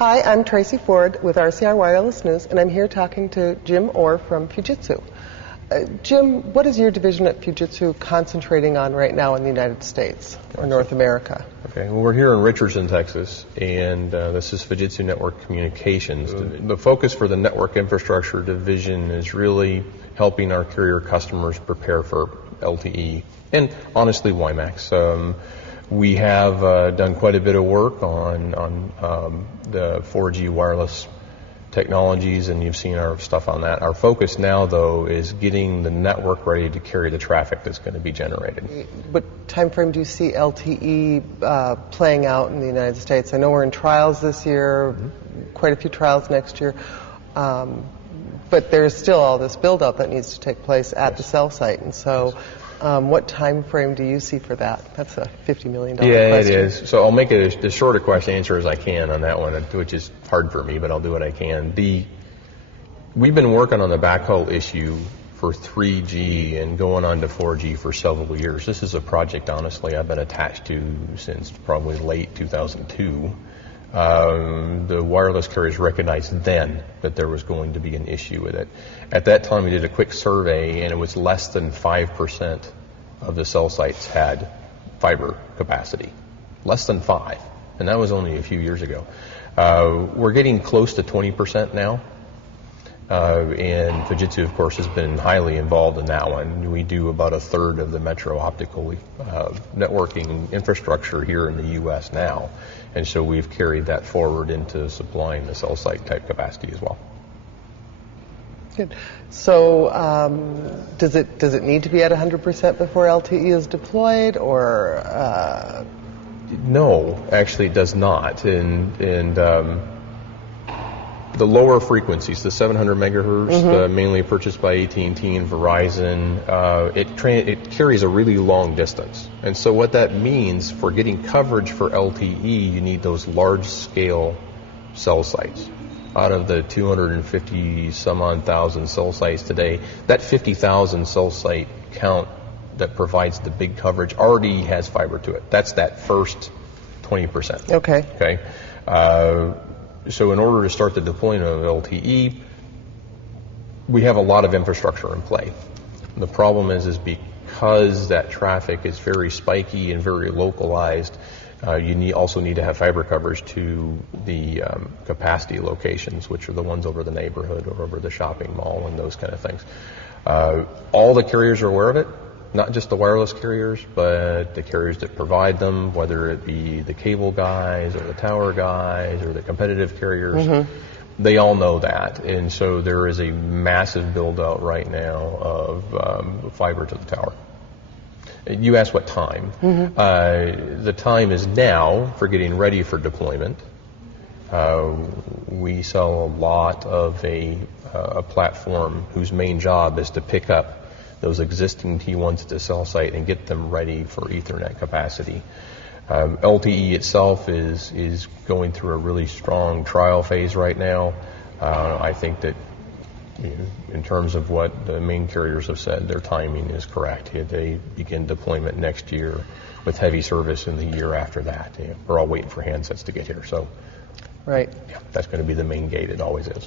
Hi, I'm Tracy Ford with RCR Wireless News, and I'm here talking to Jim Orr from Fujitsu. Jim, what is your division at Fujitsu concentrating on right now in the United States or North America? Okay, well, we're here in Richardson, Texas, and this is Fujitsu Network Communications. The focus for the Network Infrastructure Division is really helping our carrier customers prepare for LTE and, honestly, WiMAX. We have done quite a bit of work on the 4G wireless technologies, and you've seen our stuff on that. Our focus now, though, is getting the network ready to carry the traffic that's going to be generated. What time frame do you see LTE playing out in the United States? I know we're in trials this year, quite a few trials next year, but there's still all this build-out that needs to take place at the cell site, and so what time frame do you see for that? That's a $50 million question. Yeah, it is. So I'll make it as short a question answer as I can on that one, which is hard for me, but I'll do what I can. We've been working on the backhaul issue for 3G and going on to 4G for several years. This is a project, honestly, I've been attached to since probably late 2002. The wireless carriers recognized then that there was going to be an issue with it. At that time, we did a quick survey, and it was less than 5% of the cell sites had fiber capacity. Less than 5%, and that was only a few years ago. We're getting close to 20% now, and Fujitsu, of course, has been highly involved in that one. We do about a third of the metro optical networking infrastructure here in the U.S. now. And so we've carried that forward into supplying the cell site type capacity as well. Good. So does it need to be at 100% before LTE is deployed, or? No, actually it does not. And the lower frequencies, the 700 megahertz, mainly purchased by AT&T and Verizon, it carries a really long distance. And so what that means for getting coverage for LTE, you need those large-scale cell sites. Out of the 250 some odd thousand cell sites today, that 50,000 cell site count that provides the big coverage already has fiber to it. That's that first 20%. Okay. So in order to start the deployment of LTE, we have a lot of infrastructure in play. The problem is because that traffic is very spiky and very localized, you also need to have fiber coverage to the capacity locations, which are the ones over the neighborhood or over the shopping mall and those kind of things. All the carriers are aware of it. Not just the wireless carriers, but the carriers that provide them, whether it be the cable guys or the tower guys or the competitive carriers, they all know that. And so there is a massive build-out right now of fiber to the tower. You asked what time. The time is now for getting ready for deployment. We sell a lot of a platform whose main job is to pick up those existing T1s at the cell site and get them ready for Ethernet capacity. LTE itself is going through a really strong trial phase right now. I think that in terms of what the main carriers have said, their timing is correct. They begin deployment next year with heavy service in the year after that. We're all waiting for handsets to get here. So, right. Yeah, that's going to be the main gate. It always is.